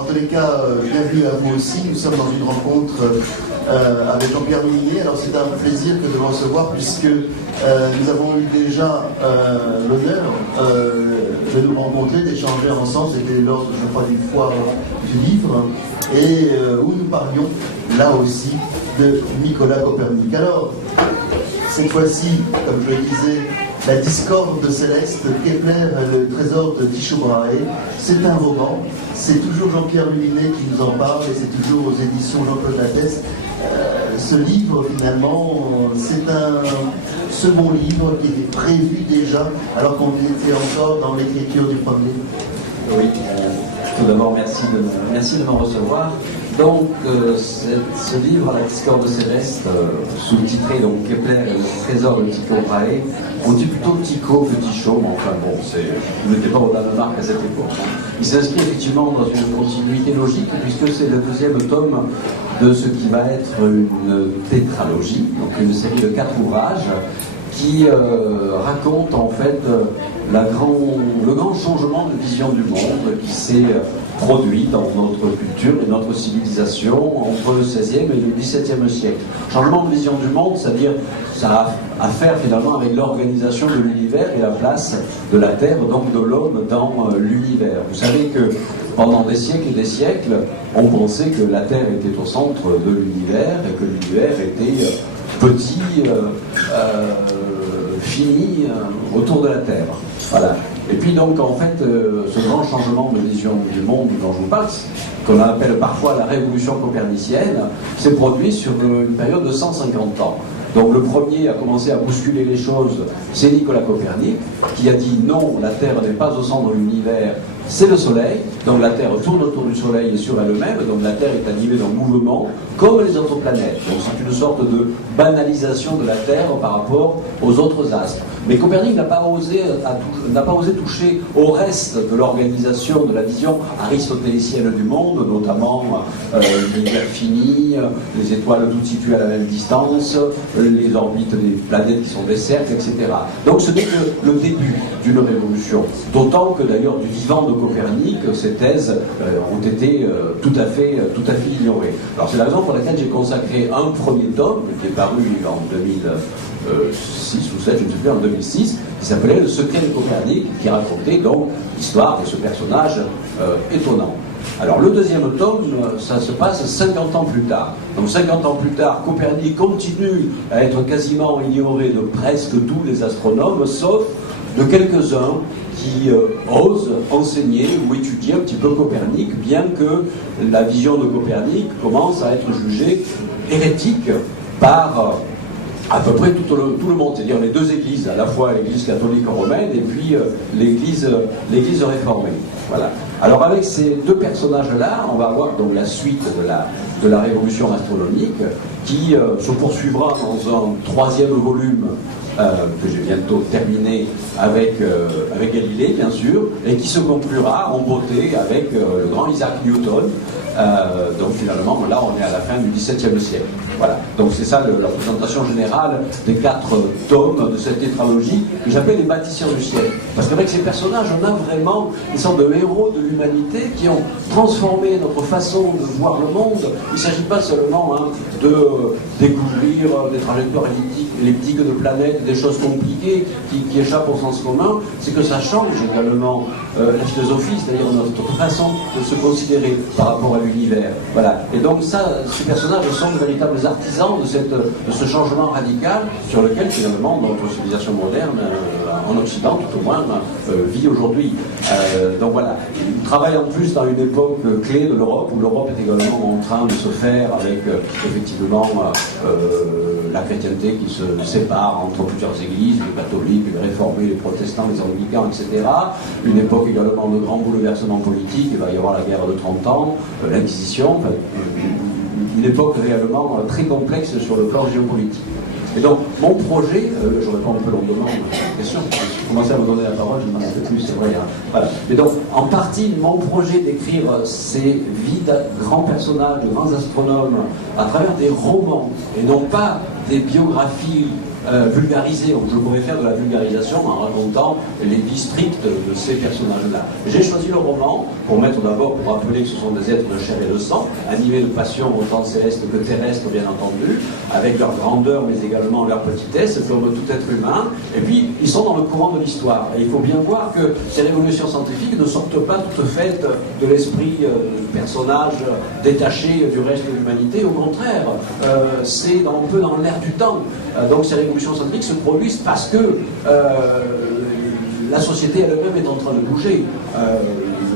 En tous les cas, bienvenue à vous aussi. Nous sommes dans une rencontre avec Jean-Pierre Millet. Alors c'est un plaisir que de vous recevoir puisque nous avons eu déjà l'honneur de nous rencontrer, d'échanger ensemble. C'était lors, je crois, d'une foire du livre et où nous parlions là aussi de Nicolas Copernic. Alors, cette fois-ci, comme je le disais, la discorde céleste, Kepler, le trésor de Tycho Brahe, c'est un roman, c'est toujours Jean-Pierre Millet qui nous en parle et c'est toujours aux éditions Jean-Claude Lattès. Ce livre, finalement, c'est un second livre qui était prévu déjà, alors qu'on était encore dans l'écriture du premier. Oui, tout d'abord, merci de me recevoir. Donc, ce livre, La discorde céleste, sous-titré donc Kepler et le trésor de Tycho Brahe, on dit plutôt Tycho que Tycho, mais enfin bon, vous n'étiez pas au Danemark à cette époque. Il s'inscrit effectivement dans une continuité logique, puisque c'est le deuxième tome de ce qui va être une tétralogie, donc une série de 4 ouvrages, qui raconte en fait le grand changement de vision du monde qui s'est produit dans notre culture et notre civilisation entre le XVIe et le XVIIe siècle. Changement de vision du monde, c'est-à-dire ça a à faire finalement avec l'organisation de l'univers et la place de la Terre, donc de l'homme dans l'univers. Vous savez que pendant des siècles, on pensait que la Terre était au centre de l'univers et que l'univers était petit, fini autour de la Terre. Voilà. Et puis donc en fait, ce grand changement de vision du monde dont je vous parle, qu'on appelle parfois la révolution copernicienne, s'est produit sur une période de 150 ans. Donc le premier à commencer à bousculer les choses, c'est Nicolas Copernic, qui a dit non, la Terre n'est pas au centre de l'univers, c'est le Soleil. Donc la Terre tourne autour du Soleil et sur elle-même, donc la Terre est animée d'un mouvement comme les autres planètes. Donc c'est une sorte de banalisation de la Terre par rapport aux autres astres. Mais Copernic n'a pas osé toucher au reste de l'organisation, de la vision aristotélécienne du monde, notamment l'univers fini, les étoiles toutes situées à la même distance, les orbites des planètes qui sont des cercles, etc. Donc ce n'est que le début d'une révolution. D'autant que d'ailleurs du vivant de Copernic, ces thèses ont été tout à fait ignorées. Alors c'est la raison pour laquelle j'ai consacré un premier tome, qui est paru en 2006 ou 7, je ne sais plus, en 2006, qui s'appelait Le secret de Copernic, qui racontait donc l'histoire de ce personnage étonnant. Alors le deuxième tome, ça se passe 50 ans plus tard. Donc 50 ans plus tard, Copernic continue à être quasiment ignoré de presque tous les astronomes, sauf de quelques-uns qui osent enseigner ou étudier un petit peu Copernic, bien que la vision de Copernic commence à être jugée hérétique par à peu près tout le monde, c'est-à-dire les deux églises, à la fois l'église catholique romaine et puis l'église réformée. Voilà. Alors avec ces deux personnages-là, on va voir donc la suite de la révolution astronomique qui se poursuivra dans un troisième volume que j'ai bientôt terminé avec Galilée, bien sûr, et qui se conclura en beauté avec le grand Isaac Newton. Donc finalement, là, on est à la fin du XVIIe siècle. Voilà. Donc c'est ça la présentation générale des 4 tomes de cette tétralogie que j'appelle les bâtisseurs du siècle. Parce qu'avec ces personnages, on a vraiment une sorte de héros de l'humanité qui ont transformé notre façon de voir le monde. Il ne s'agit pas seulement de découvrir des trajectoires elliptiques de planètes, des choses compliquées qui échappent au sens commun, c'est que ça change également la philosophie, c'est-à-dire notre façon de se considérer par rapport à l'univers. Voilà. Et donc ça, ces personnages sont de véritables artisans de ce changement radical sur lequel finalement notre civilisation moderne, en Occident tout au moins, vit aujourd'hui. Donc voilà. Il travaille en plus dans une époque clé de l'Europe, où l'Europe est également en train de se faire avec effectivement la chrétienté qui se sépare entre plusieurs églises, les catholiques, les réformés, les protestants, les anglicans, etc. Une époque également de grands bouleversements politiques, il va y avoir la guerre de 30 ans, l'Inquisition, une époque réellement très complexe sur le plan géopolitique. Et donc, mon projet, je réponds un peu longuement à la question, je commençais à me donner la parole, je m'en sais plus, c'est vrai. Voilà. Mais donc, en partie, mon projet d'écrire ces vies de grands personnages, de grands astronomes, à travers des romans, et non pas des biographies vulgariser. Donc je pourrais faire de la vulgarisation en racontant les districts de ces personnages-là. J'ai choisi le roman pour mettre d'abord, pour rappeler que ce sont des êtres de chair et de sang, animés de passion autant céleste que terrestre, bien entendu, avec leur grandeur mais également leur petitesse, comme tout être humain. Et puis, ils sont dans le courant de l'histoire. Et il faut bien voir que ces révolutions scientifiques ne sortent pas toutes faites de l'esprit de personnages détachés du reste de l'humanité. Au contraire, c'est un peu dans l'air du temps. Donc ces révolutions scientifiques se produisent parce que la société elle-même est en train de bouger.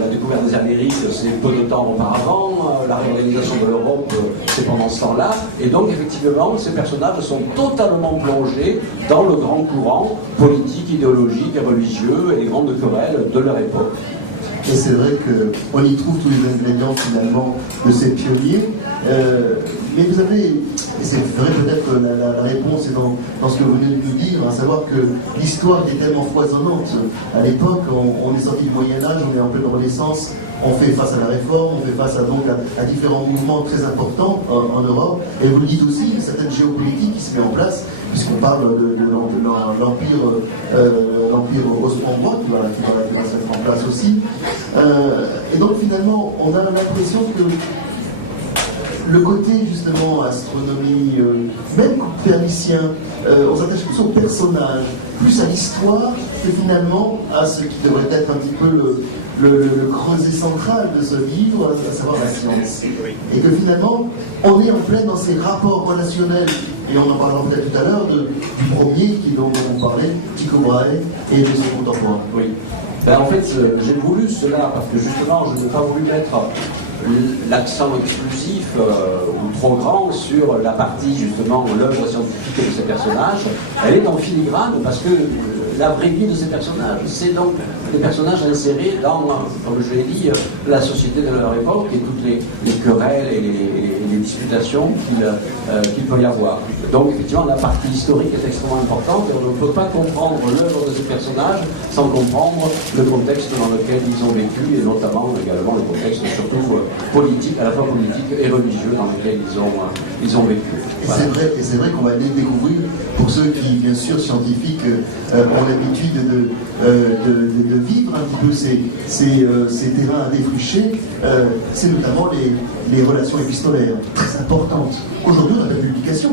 La découverte des Amériques, c'est peu de temps auparavant, la réorganisation de l'Europe, c'est pendant ce temps-là, et donc effectivement, ces personnages sont totalement plongés dans le grand courant politique, idéologique et religieux et les grandes querelles de leur époque. Et c'est vrai qu'on y trouve tous les ingrédients finalement de ces pionniers. Mais vous avez, et c'est vrai peut-être que la réponse est dans ce que vous venez de nous dire, à savoir que l'histoire était tellement foisonnante. À l'époque, on est sorti du Moyen-Âge, on est en pleine Renaissance, on fait face à la réforme, on fait face à différents mouvements très importants en Europe. Et vous le dites aussi, une certaine géopolitique qui se met en place, puisqu'on parle de l'empire austro-hongrois qui va se mettre en place aussi. Et donc finalement, on a l'impression que le côté justement astronomie, même copernicien, on s'attache plus au personnage, plus à l'histoire que finalement à ce qui devrait être un petit peu le creuset central de ce livre, à savoir la science. Et que finalement, on est en plein dans ces rapports relationnels, et on en parlera peut-être tout à l'heure, du premier dont on parlait, Tycho Brahe, et de son contemporain. Oui. Ben, en fait, j'ai voulu cela parce que justement, je n'ai pas voulu mettre l'accent exclusif ou trop grand sur la partie justement l'œuvre scientifique de ces personnages. Elle est en filigrane parce que la vraie vie de ces personnages, c'est donc des personnages insérés dans, comme je l'ai dit, la société de leur époque et toutes les querelles et les disputations qu'il peut y avoir. Donc effectivement, la partie historique est extrêmement importante et on ne peut pas comprendre l'œuvre de ces personnages sans comprendre le contexte dans lequel ils ont vécu et notamment également le contexte surtout politique, à la fois politique et religieux dans lequel ils ont vécu. Voilà. Et c'est vrai qu'on va découvrir, pour ceux qui, bien sûr, scientifiques, ont l'habitude de vivre un petit peu ces terrains à défricher, c'est notamment les relations épistolaires, très importantes. Aujourd'hui, on a la publication.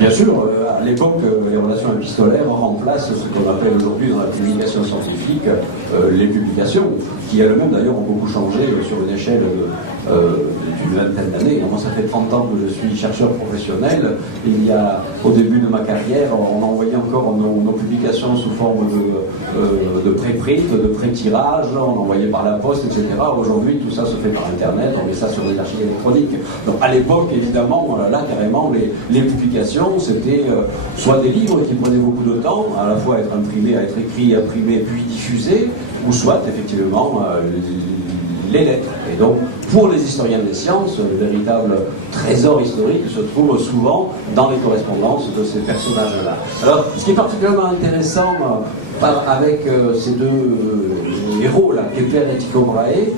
Bien sûr, à l'époque, les relations épistolaires remplacent ce qu'on appelle aujourd'hui dans la publication scientifique les publications, qui elles-mêmes d'ailleurs ont beaucoup changé sur une échelle d'une vingtaine d'années. Moi, ça fait 30 ans que je suis chercheur professionnel. Il y a, au début de ma carrière, on envoyait encore nos publications sous forme de pré-print, de pré-tirage, on envoyait par la poste, etc. Aujourd'hui, tout ça se fait par Internet, on met ça sur des archives électroniques. Donc à l'époque, évidemment, là, carrément, les publications, c'était soit des livres qui prenaient beaucoup de temps, à la fois à être imprimés, à être écrits, imprimés, puis diffusés, ou soit, effectivement, les lettres. Et donc, pour les historiens des sciences, le véritable trésor historique se trouve souvent dans les correspondances de ces personnages-là. Alors, ce qui est particulièrement intéressant avec ces deux héros-là, Kepler et Tycho Brahe,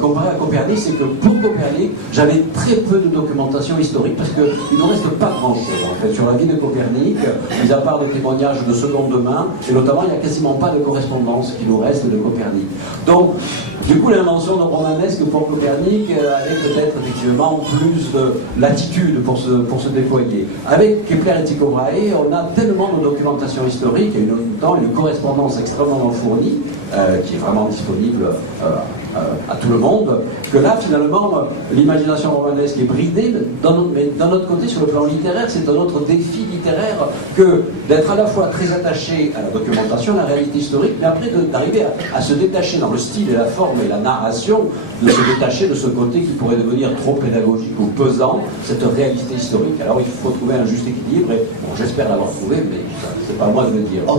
comparé à Copernic, c'est que pour Copernic, j'avais très peu de documentation historique parce qu'il ne reste pas grand-chose en fait sur la vie de Copernic, mis à part des témoignages de seconde main, et notamment il n'y a quasiment pas de correspondance qui nous reste de Copernic. Donc, du coup, l'invention de romanesque pour Copernic avait peut-être effectivement plus de latitude pour se déployer. Avec Kepler et Tycho Brahe, on a tellement de documentation historique et en même temps une correspondance extrêmement fournie, qui est vraiment disponible à tout le monde, que là, finalement, l'imagination romanesque est bridée, mais d'un autre côté, sur le plan littéraire, c'est un autre défi littéraire que d'être à la fois très attaché à la documentation, à la réalité historique, mais après d'arriver à se détacher dans le style et la forme et la narration, de se détacher de ce côté qui pourrait devenir trop pédagogique ou pesant, cette réalité historique. Alors il faut trouver un juste équilibre, et bon, j'espère l'avoir trouvé, mais c'est pas à moi de le dire.